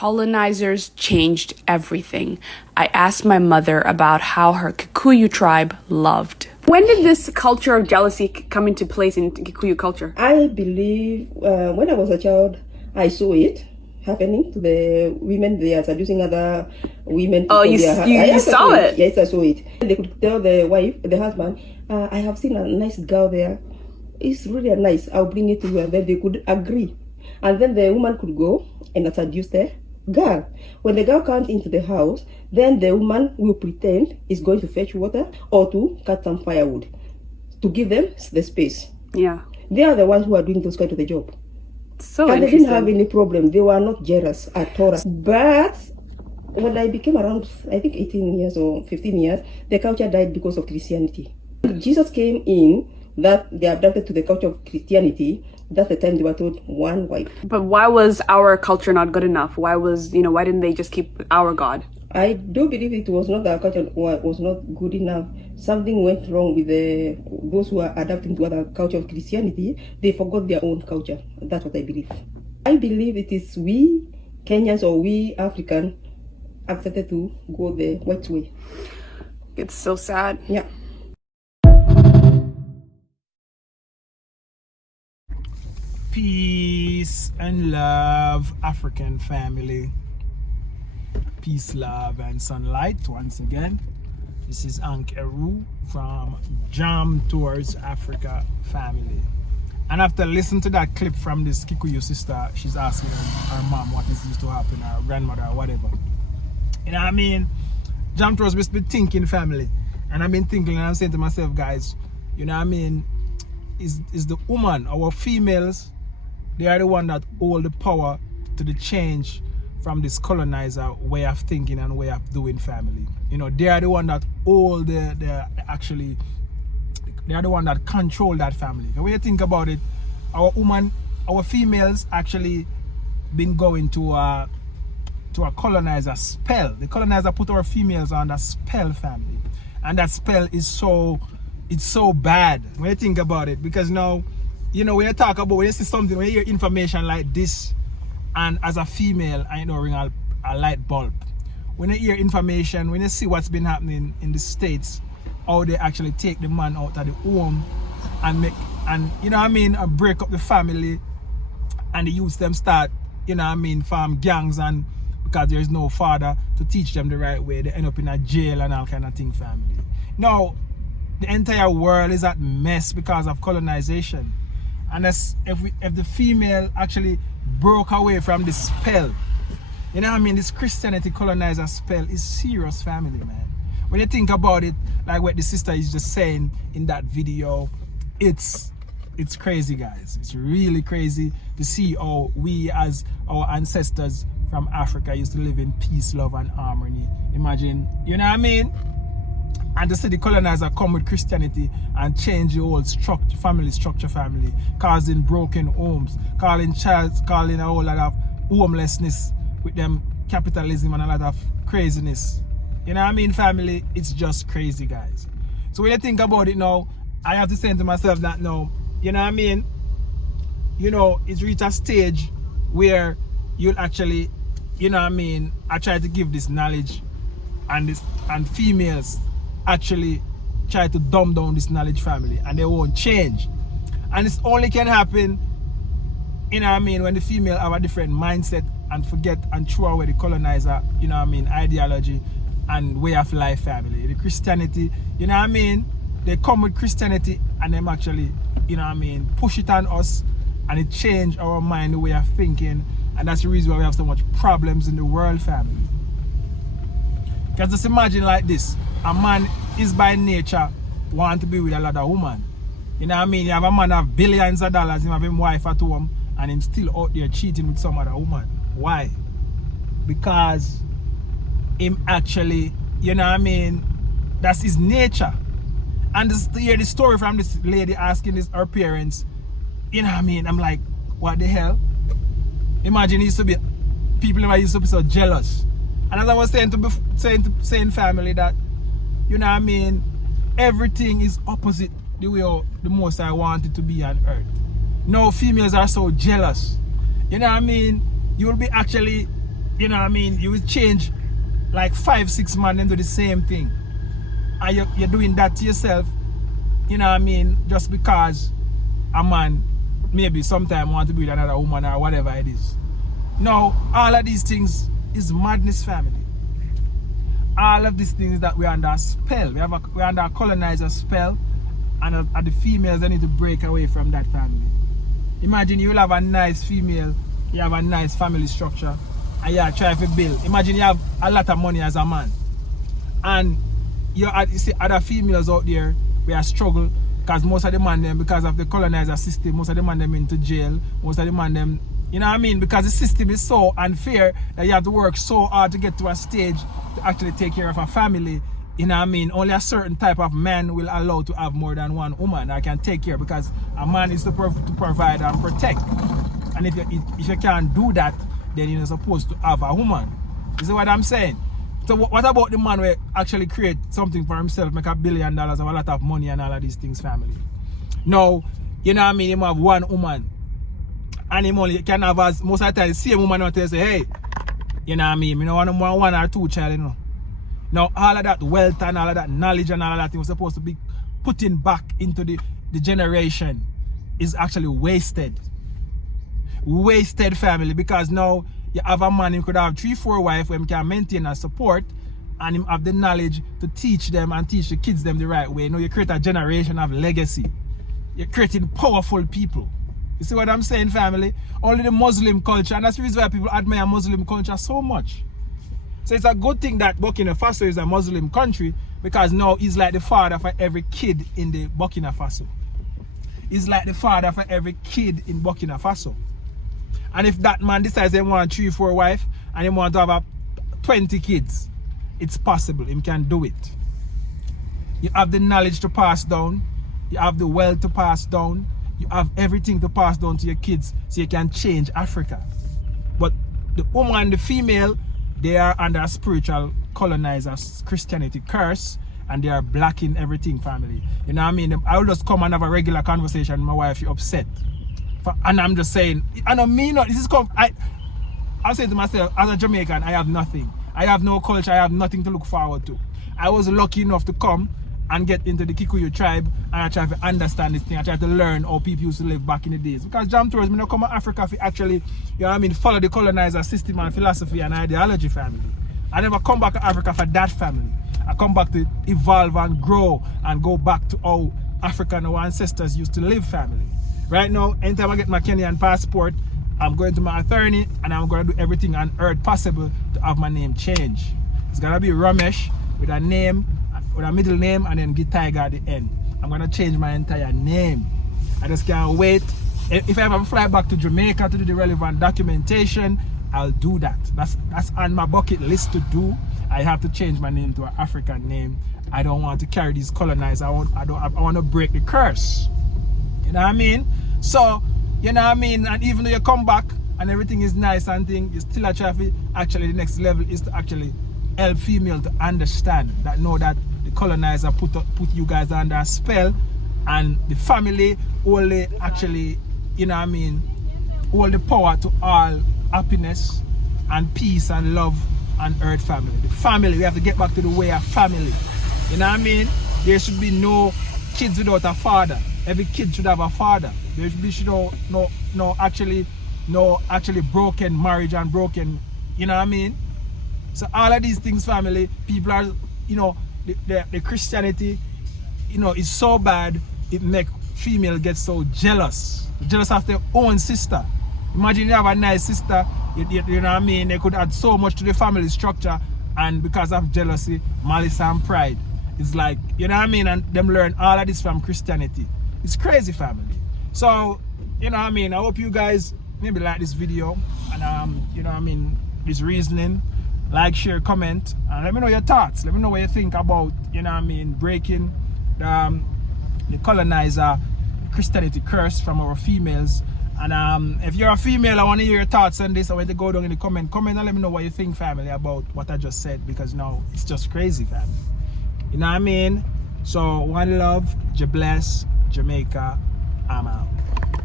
colonizers changed everything. I asked my mother about how her Kikuyu tribe loved. When did this culture of jealousy come into place in Kikuyu culture? I believe when I was a child, I saw it happening to the women. They are seducing other women. Oh, you saw it? Yes, I saw it. They could tell the wife, the husband, I have seen a nice girl there. It's really nice. I'll bring it to you. And then they could agree. And then the woman could go and seduce the girl. When the girl comes into the house, then the woman will pretend is going to fetch water or to cut some firewood to give them the space. Yeah. They are the ones who are doing those kind of the job. So and they didn't have any problem. They were not jealous at all. But when I became around, I think 18 years or 15 years, the culture died because of Christianity. Jesus came in, that they adapted to the culture of Christianity. That's the time they were told one wife. But why was our culture not good enough? Why didn't they just keep our God? I do believe it was not our culture was not good enough. Something went wrong with those who are adapting to other culture of Christianity. They forgot their own culture. That's what I believe. I believe it is we Kenyans or we African accepted to go the white way. It's so sad. Yeah. Peace and love, African family. Peace, love, and sunlight once again. This is Ankh Eru from Jam Tours Africa family. And after listening to that clip from this Kikuyu sister, she's asking her mom what is used to happen, her grandmother or whatever. You know what I mean? Jam Tours must be thinking family. And I've been thinking and I'm saying to myself, guys, you know what I mean? Is the woman, our females, they are the one that hold the power to the change from this colonizer way of thinking and way of doing family. You know, they are the one that hold they are the one that control that family. And when you think about it, our females actually been going to a colonizer spell. The colonizer put our females on that spell family. And that spell is so bad when you think about it, because now, you know, when you talk about, when you see something, when you hear information like this, and as a female, I know ring a light bulb. When you hear information, when you see what's been happening in the States, how they actually take the man out of the home and you know what I mean, break up the family, and the youth them start, you know what I mean, form gangs, and because there is no father to teach them the right way, they end up in a jail and all kind of thing family. Now, the entire world is at mess because of colonization. And if the female actually broke away from this spell, you know what I mean, this Christianity colonizer spell is serious family, man. When you think about it, like what the sister is just saying in that video, it's crazy, guys. It's really crazy to see how we as our ancestors from Africa used to live in peace, love and harmony. Imagine, you know what I mean? And to see the colonizer come with Christianity and change the whole family structure, causing broken homes, causing a whole lot of homelessness with them capitalism and a lot of craziness. You know what I mean, family? It's just crazy, guys. So when you think about it now, I have to say to myself that now, you know what I mean? You know, it's reached a stage where you'll actually, you know what I mean, I try to give this knowledge, and females actually try to dumb down this knowledge family, and they won't change. And this only can happen, you know what I mean, when the female have a different mindset and forget and throw away the colonizer, you know what I mean, ideology and way of life family. The Christianity, you know what I mean, they come with Christianity and them actually, you know what I mean, push it on us, and it change our mind, the way of thinking. And that's the reason why we have so much problems in the world family. Because just imagine like this, a man is by nature want to be with a lot of women. You know what I mean? You have a man have billions of dollars, him have his wife at home, and him still out there cheating with some other woman. Why? Because him actually, you know what I mean, that's his nature. And just to hear the story from this lady asking her parents, you know what I mean, I'm like, what the hell? Imagine people used to be so jealous. And as I was saying family that, you know what I mean, everything is opposite the way the most I want it to be on earth. No, females are so jealous. You know what I mean? You will be actually, you know what I mean, you will change like 5-6 men into the same thing. And you're doing that to yourself, you know what I mean, just because a man maybe sometime want to be with another woman or whatever it is. No, all of these things is madness, family. All of these things that we're under a spell. We're under a colonizer spell, and the females, they need to break away from that family. Imagine you will have a nice female, you have a nice family structure, and you try to build. Imagine you have a lot of money as a man, and you see other females out there where are struggle because most of the man them, because of the colonizer system, most of the man them into jail, most of the man them, you know what I mean, because the system is so unfair that you have to work so hard to get to a stage to actually take care of a family. You know what I mean? Only a certain type of man will allow to have more than one woman that can take care, because a man is to provide and protect. And if you can't do that, then you're supposed to have a woman. You see what I'm saying? So what about the man who actually create something for himself, make $1 billion, have a lot of money and all of these things, family? No, you know what I mean? Him have one woman, and him only can have, as most of the time, the same woman will tell you, say, hey, you know what I mean? You know, one or two child, you know. Now, all of that wealth and all of that knowledge and all of that thing was supposed to be putting back into the generation is actually wasted. Wasted, family, because now you have a man who could have 3-4 wives who can maintain and support, and him have the knowledge to teach them and teach the kids them the right way. You know, you create a generation of legacy. You're creating powerful people. You see what I'm saying, family? Only the Muslim culture, and that's the reason why people admire Muslim culture so much. So it's a good thing that Burkina Faso is a Muslim country, because now he's like the father for every kid in the Burkina Faso. He's like the father for every kid in Burkina Faso. And if that man decides they want 3-4 wives and he want to have 20 kids, it's possible. He can do it. You have the knowledge to pass down. You have the wealth to pass down. You have everything to pass down to your kids so you can change Africa. But the woman, the female, they are under a spiritual colonizer's Christianity curse, and they are blocking everything, family. You know what I mean? I will just come and have a regular conversation with my wife, she's upset. And I'm just saying, I don't mean this is I'm saying to myself, as a Jamaican, I have nothing. I have no culture, I have nothing to look forward to. I was lucky enough to come and get into the Kikuyu tribe, and I try to understand this thing. I try to learn how people used to live back in the days. Because Jam Tours, me not come to Africa for actually, you know what I mean, follow the colonizer system and philosophy and ideology, family. I never come back to Africa for that, family. I come back to evolve and grow and go back to how African, our ancestors used to live, family. Right now, anytime I get my Kenyan passport, I'm going to my attorney and I'm going to do everything on earth possible to have my name changed. It's going to be Ramesh with a name, with a middle name, and then get Tiger at the end. I'm going to change my entire name. I just can't wait. If I ever fly back to Jamaica to do the relevant documentation, I'll do that. That's on my bucket list to do. I have to change my name to an African name. I don't want to carry these colonizers. I want to break the curse. You know what I mean? So, you know what I mean? And even though you come back and everything is nice and thing, you still actually the next level is to actually help female to understand that know that the colonizer put you guys under a spell, and the family only actually, you know what I mean, hold the power to all happiness and peace and love on earth, family. The family, we have to get back to the way of family. You know what I mean? There should be no kids without a father. Every kid should have a father. There should be no actually broken marriage and broken, you know what I mean? So all of these things, family, people are, you know, the Christianity, you know, is so bad, it make female get so jealous of their own sister. Imagine you have a nice sister, you know what I mean, they could add so much to the family structure, and because of jealousy, malice and pride, it's like, you know what I mean, and them learn all of this from Christianity. It's crazy, family. So, you know what I mean, I hope you guys maybe like this video, and you know what I mean, this reasoning. Like, share, comment, and let me know your thoughts. Let me know what you think about, you know what I mean, breaking the colonizer Christianity curse from our females. And if you're a female, I want to hear your thoughts on this. I want you to go down in the comment and let me know what you think, family, about what I just said, because now it's just crazy, family. You know what I mean? So, one love, God bless, Jamaica, I'm out.